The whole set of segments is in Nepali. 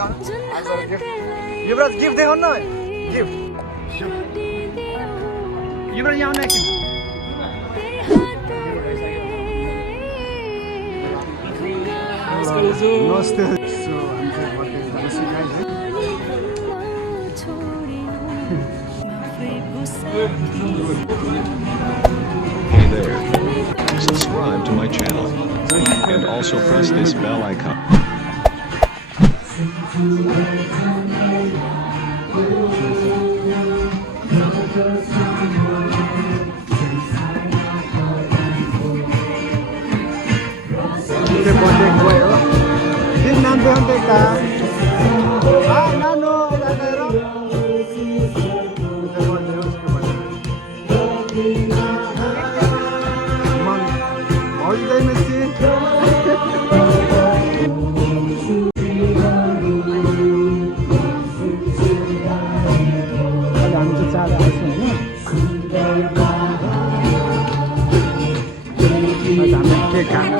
युवराज गिफ्ट देखाउनु न गिफ्ट युवराज यहाँ आउनु एकछिन नमस्ते सो हामी चाहिँ बर्थडे जाँदैछौँ guys Hey there. Subscribe to my channel. And also press this bell icon. Birthday boy ho. Din naam de hum dekha. Ah nano dadaro. Man, holiday messi. हामी चाहिँ चार आउँछौँ होइन हामी केक खानु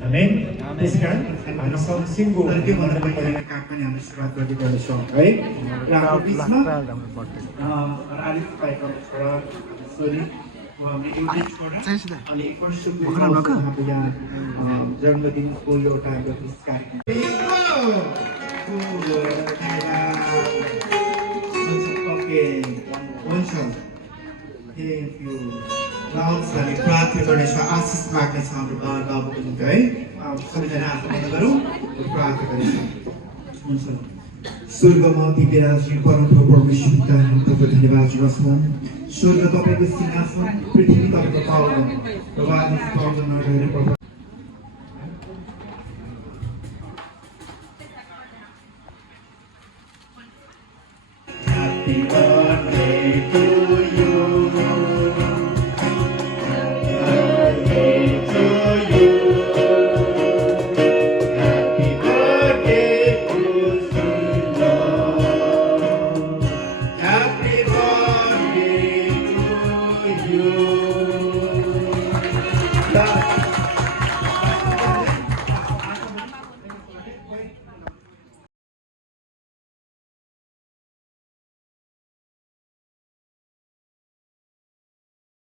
Amin. त्यसकारण हामी सिङ्गो के भनेर पहिला काम पनि हामी सुरुवात गर्दै गर्छौँ है र हाम्रो बिचमा राली पाएको छोरा सोरी अनि एक वर्षको हाम्रो यहाँ जन्मदिनको एउटा कार्यक्रम हुन्छ थ्याङ्क यू हामी प्रार्थना गर्नेछौँ आशिष माग्नेछौँ हाम्रो बाबुको निम्ति है सबैजना आफू बन्द गरौँ प्रार्थना गर्नेछौँ हुन्छ स्वर्गमा दिव्यराजी परमप्रभु परमेश्वर पिताको धन्यवाद दिनुहोस् स्वर्ग तपाईँको सिंहासन पृथ्वी तपाईँको पावन